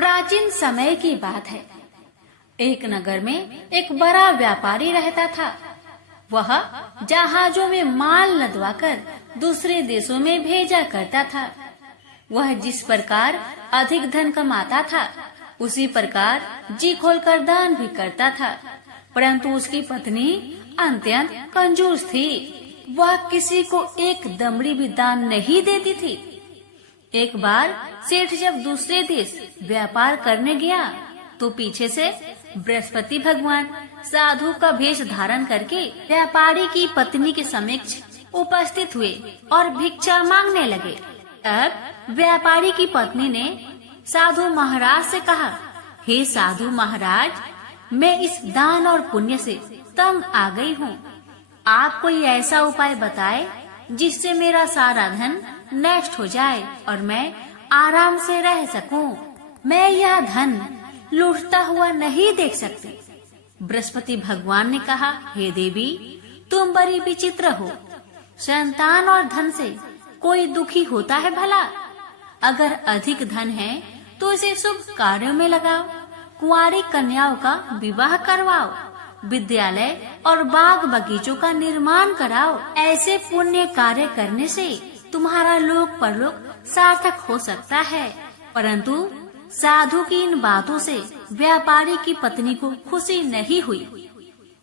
प्राचीन समय की बात है। एक नगर में एक बड़ा व्यापारी रहता था। वह जहाजों में माल लदवाकर दूसरे देशों में भेजा करता था। वह जिस प्रकार अधिक धन कमाता था, उसी प्रकार जी खोलकर दान भी करता था। परंतु उसकी पत्नी अत्यंत कंजूस थी। वह किसी को एक दमड़ी भी दान नहीं देती थी। एक बार सेठ जब दूसरे देश व्यापार करने गया तो पीछे से बृहस्पति भगवान साधु का वेश धारण करके व्यापारी की पत्नी के समक्ष उपस्थित हुए और भिक्षा मांगने लगे। तब व्यापारी की पत्नी ने साधु महाराज से कहा, हे साधु महाराज, मैं इस दान और पुण्य से तंग आ गई हूँ। आप कोई ऐसा उपाय बताए जिससे मेरा सारा धन नष्ट हो जाए और मैं आराम से रह सकूं। मैं यह धन लूटता हुआ नहीं देख सकती। बृहस्पति भगवान ने कहा, हे देवी, तुम बड़ी विचित्र हो। संतान और धन से कोई दुखी होता है भला? अगर अधिक धन है तो इसे शुभ कार्यों में लगाओ, कुंवारी कन्याओं का विवाह करवाओ, विद्यालय और बाग बगीचों का निर्माण कराओ। ऐसे पुण्य कार्य करने से तुम्हारा लोक परलोक सार्थक हो सकता है। परंतु साधु की इन बातों से व्यापारी की पत्नी को खुशी नहीं हुई।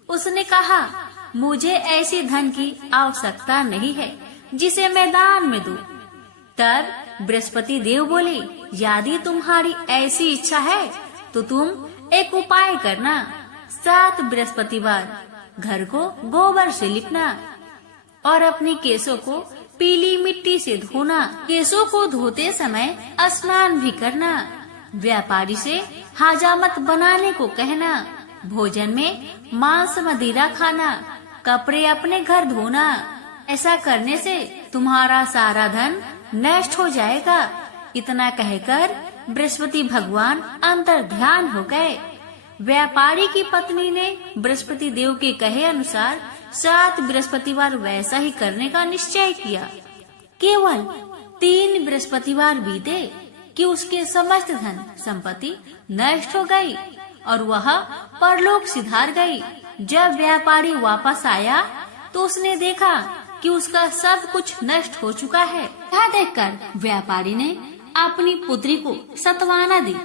उसने कहा, मुझे ऐसी धन की आवश्यकता नहीं है जिसे मैं दान में दूं। तब बृहस्पति देव बोले, यदि तुम्हारी ऐसी इच्छा है तो तुम एक उपाय करना। 7 बृहस्पतिवार घर को गोबर से लिपना और अपने केसों को पीली मिट्टी से धोना। केसों को धोते समय स्नान भी करना। व्यापारी से हजामत बनाने को कहना। भोजन में मांस मदिरा खाना। कपड़े अपने घर धोना। ऐसा करने से तुम्हारा सारा धन नष्ट हो जाएगा। इतना कहकर बृहस्पति भगवान अंतर ध्यान हो गए। व्यापारी की पत्नी ने बृहस्पति देव के कहे अनुसार 7 बृहस्पतिवार वैसा ही करने का निश्चय किया। केवल 3 बृहस्पतिवार बीते कि उसके समस्त धन संपत्ति नष्ट हो गई और वह परलोक सिधार गई। जब व्यापारी वापस आया तो उसने देखा कि उसका सब कुछ नष्ट हो चुका है। यह देखकर व्यापारी ने अपनी पुत्री को सत्वाना दी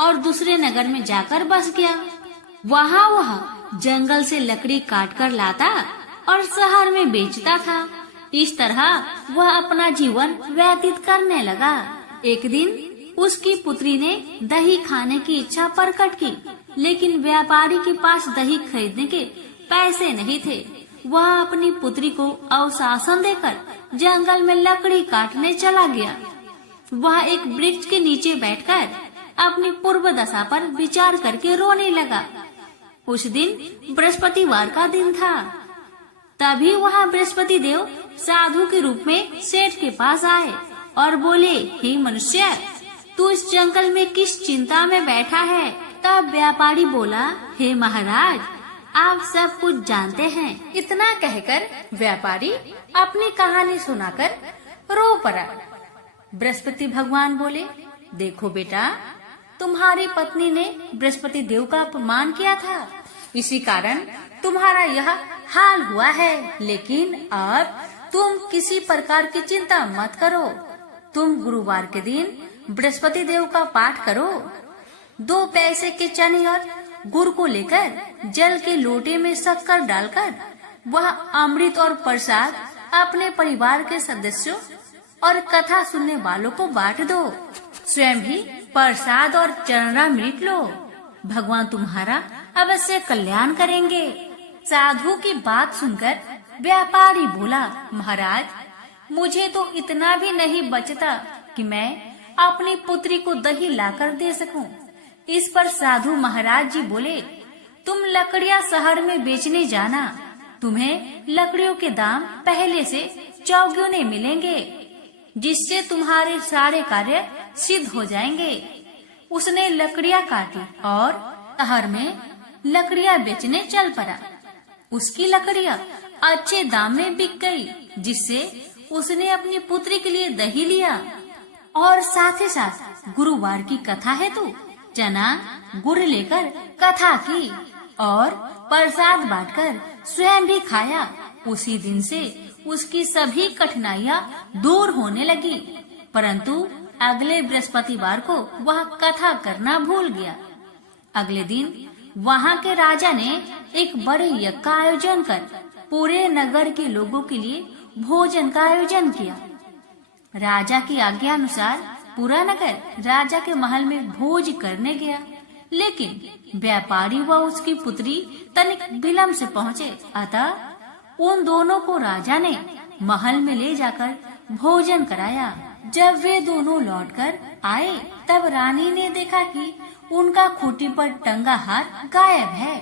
और दूसरे नगर में जाकर बस गया। वहाँ वह जंगल से लकड़ी काट कर लाता और शहर में बेचता था। इस तरह वह अपना जीवन व्यतीत करने लगा। एक दिन उसकी पुत्री ने दही खाने की इच्छा प्रकट की, लेकिन व्यापारी के पास दही खरीदने के पैसे नहीं थे। वह अपनी पुत्री को अवशासन देकर जंगल में लकड़ी काटने चला गया। वह एक वृक्ष के नीचे बैठकर अपनी पूर्व दशा पर विचार करके रोने लगा। उस दिन बृहस्पतिवार का दिन था। तभी वहाँ बृहस्पति देव साधु के रूप में सेठ के पास आए और बोले, हे मनुष्य, तू इस जंगल में किस चिंता में बैठा है? तब व्यापारी बोला, हे महाराज, आप सब कुछ जानते हैं। इतना कहकर व्यापारी अपनी कहानी सुनाकर रो पड़ा। बृहस्पति भगवान बोले, देखो बेटा, तुम्हारी पत्नी ने बृहस्पति देव का अपमान किया था, इसी कारण तुम्हारा यह हाल हुआ है। लेकिन अब तुम किसी प्रकार की चिंता मत करो। तुम गुरुवार के दिन बृहस्पति देव का पाठ करो। 2 पैसे के चने और गुड़ को लेकर जल के लोटे में शक्कर डालकर वह अमृत और प्रसाद अपने परिवार के सदस्यों और कथा सुनने वालों को बांट दो। स्वयं भी प्रसाद और चरणामृत लो। भगवान तुम्हारा अवश्य कल्याण करेंगे। साधु की बात सुनकर व्यापारी बोला, महाराज, मुझे तो इतना भी नहीं बचता कि मैं अपनी पुत्री को दही लाकर दे सकूं। इस पर साधु महाराज जी बोले, तुम लकड़ियां शहर में बेचने जाना। तुम्हें लकड़ियों के दाम पहले से चौगुने मिलेंगे, जिससे तुम्हारे सारे कार्य सिद्ध हो जाएंगे। उसने लकड़ियां काटी और शहर में लकड़ियां बेचने चल पड़ा। उसकी लकड़ियां अच्छे दाम में बिक गई, जिससे उसने अपनी पुत्री के लिए दही लिया और साथ ही साथ गुरुवार की कथा हेतु चना गुड़ लेकर कथा की और प्रसाद बांटकर स्वयं भी खाया। उसी दिन से उसकी सभी कठिनाइयां दूर होने लगी। परंतु अगले बृहस्पतिवार को वह कथा करना भूल गया। अगले दिन वहाँ के राजा ने एक बड़े यज्ञ का आयोजन कर पूरे नगर के लोगों के लिए भोजन का आयोजन किया। राजा की आज्ञा अनुसार पूरा नगर राजा के महल में भोज करने गया, लेकिन व्यापारी व उसकी पुत्री तनिक विलंब से पहुँचे। अतः उन दोनों को राजा ने महल में ले जाकर भोजन कराया। जब वे दोनों लौटकर आए तब रानी ने देखा कि उनका खूंटी पर टंगा हार गायब है।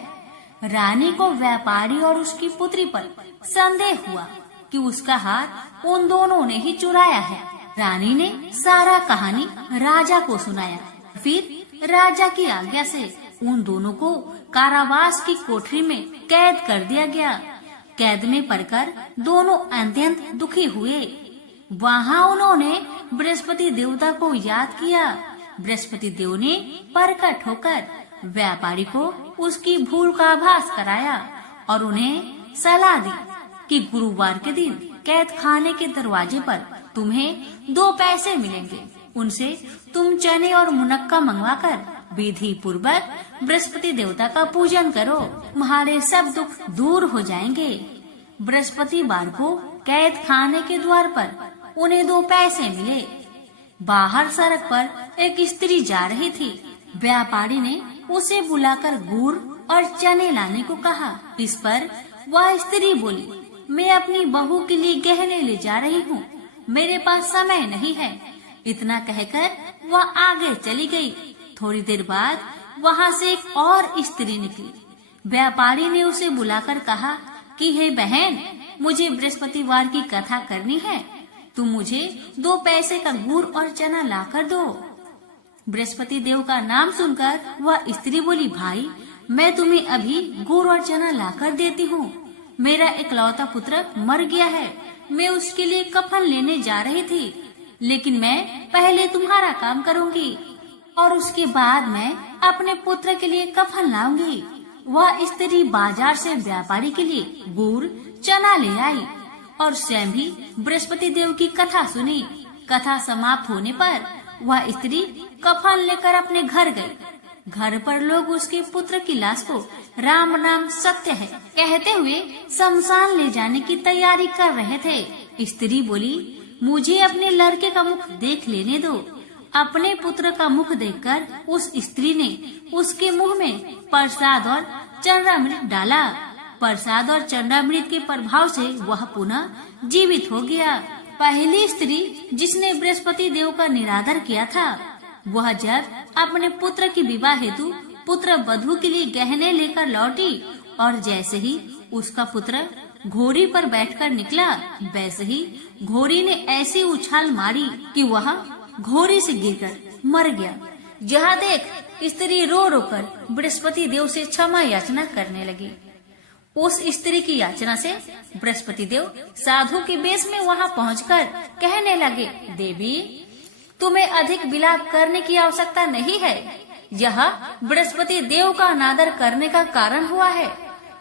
रानी को व्यापारी और उसकी पुत्री पर संदेह हुआ कि उसका हार उन दोनों ने ही चुराया है। रानी ने सारा कहानी राजा को सुनाया। फिर राजा की आज्ञा से उन दोनों को कारावास की कोठरी में कैद कर दिया गया। कैद में पड़कर दोनों अत्यंत दुखी हुए। वहाँ उन्होंने बृहस्पति देवता को याद किया। बृहस्पति देव ने प्रकट होकर व्यापारी को उसकी भूल का आभास कराया और उन्हें सलाह दी कि गुरुवार के दिन कैद खाने के दरवाजे पर तुम्हें 2 पैसे मिलेंगे। उनसे तुम चने और मुनक्का मंगवाकर विधि पूर्वक बृहस्पति देवता का पूजन करो, तुम्हारे सब दुख दूर हो जाएंगे। बृहस्पतिवार को कैद खाने के द्वार पर उन्हें 2 पैसे मिले। बाहर सड़क पर एक स्त्री जा रही थी। व्यापारी ने उसे बुलाकर गुड़ और चने लाने को कहा। इस पर वह स्त्री बोली, मैं अपनी बहू के लिए गहने ले जा रही हूँ, मेरे पास समय नहीं है। इतना कहकर वह आगे चली गई। थोड़ी देर बाद वहाँ से एक और स्त्री निकली। व्यापारी ने उसे बुलाकर कहा कि हे बहन, मुझे बृहस्पतिवार की कथा करनी है, तुम मुझे 2 पैसे का गुड़ और चना लाकर दो। बृहस्पति देव का नाम सुनकर वह स्त्री बोली, भाई मैं तुम्हें अभी गुड़ और चना लाकर देती हूँ। मेरा इकलौता पुत्र मर गया है, मैं उसके लिए कफन लेने जा रही थी, लेकिन मैं पहले तुम्हारा काम करूँगी और उसके बाद मैं अपने पुत्र के लिए कफन लाऊंगी। वह स्त्री बाजार से व्यापारी के लिए गुड़ चना ले आई और स्वयं भी बृहस्पति देव की कथा सुनी। कथा समाप्त होने पर वह स्त्री कफन लेकर अपने घर गई। घर पर लोग उसके पुत्र की लाश को राम नाम सत्य है कहते हुए शमशान ले जाने की तैयारी कर रहे थे। स्त्री बोली, मुझे अपने लड़के का मुख देख लेने दो। अपने पुत्र का मुख देखकर उस स्त्री ने उसके मुंह में प्रसाद और चंद्रामृत डाला। प्रसाद और चंद्रामृत के प्रभाव से वह पुनः जीवित हो गया। पहली स्त्री जिसने बृहस्पति देव का निरादर किया था, वह जब अपने पुत्र की विवाह हेतु पुत्र वधू के लिए गहने लेकर लौटी और जैसे ही उसका पुत्र घोड़ी पर बैठकर निकला, वैसे ही घोड़ी ने ऐसी उछाल मारी कि वह घोड़ी से गिरकर मर गया। जहाँ देख स्त्री रो रो कर बृहस्पति देव से क्षमा याचना करने लगी। उस स्त्री की याचना से बृहस्पति देव साधु के वेश में वहाँ पहुंचकर कहने लगे, देवी तुम्हें अधिक विलाप करने की आवश्यकता नहीं है। यह बृहस्पति देव का अनादर करने का कारण हुआ है।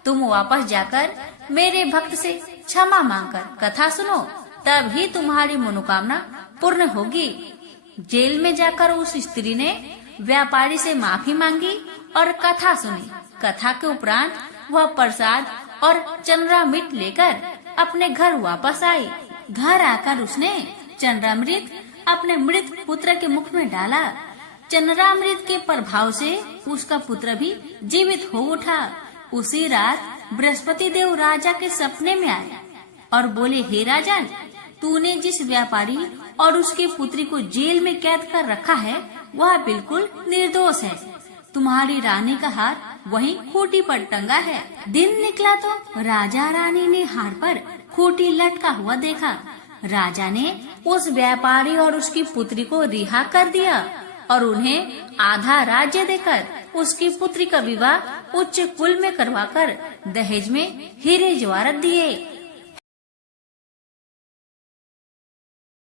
तुम वापस जाकर मेरे भक्त से क्षमा मांगकर कथा सुनो, तब ही तुम्हारी मनोकामना पूर्ण होगी। जेल में जाकर उस स्त्री ने व्यापारी से माफी मांगी और कथा सुनी। कथा के उपरांत वह प्रसाद और चंद्रामृत लेकर अपने घर वापस आई। घर आकर उसने चंद्रामृत अपने मृत पुत्र के मुख में डाला। चंद्रामृत के प्रभाव से उसका पुत्र भी जीवित हो उठा। उसी रात बृहस्पति देव राजा के सपने में आए और बोले, हे राजन, तूने जिस व्यापारी और उसके पुत्री को जेल में कैद कर रखा है वह बिल्कुल निर्दोष है। तुम्हारी रानी का हार वहीं खूंटी पर टंगा है। दिन निकला तो राजा रानी ने हार पर खूंटी लटका हुआ देखा। राजा ने उस व्यापारी और उसकी पुत्री को रिहा कर दिया और उन्हें आधा राज्य देकर उसकी पुत्री का विवाह उच्च कुल में करवाकर दहेज में हीरे जवाहरात दिए।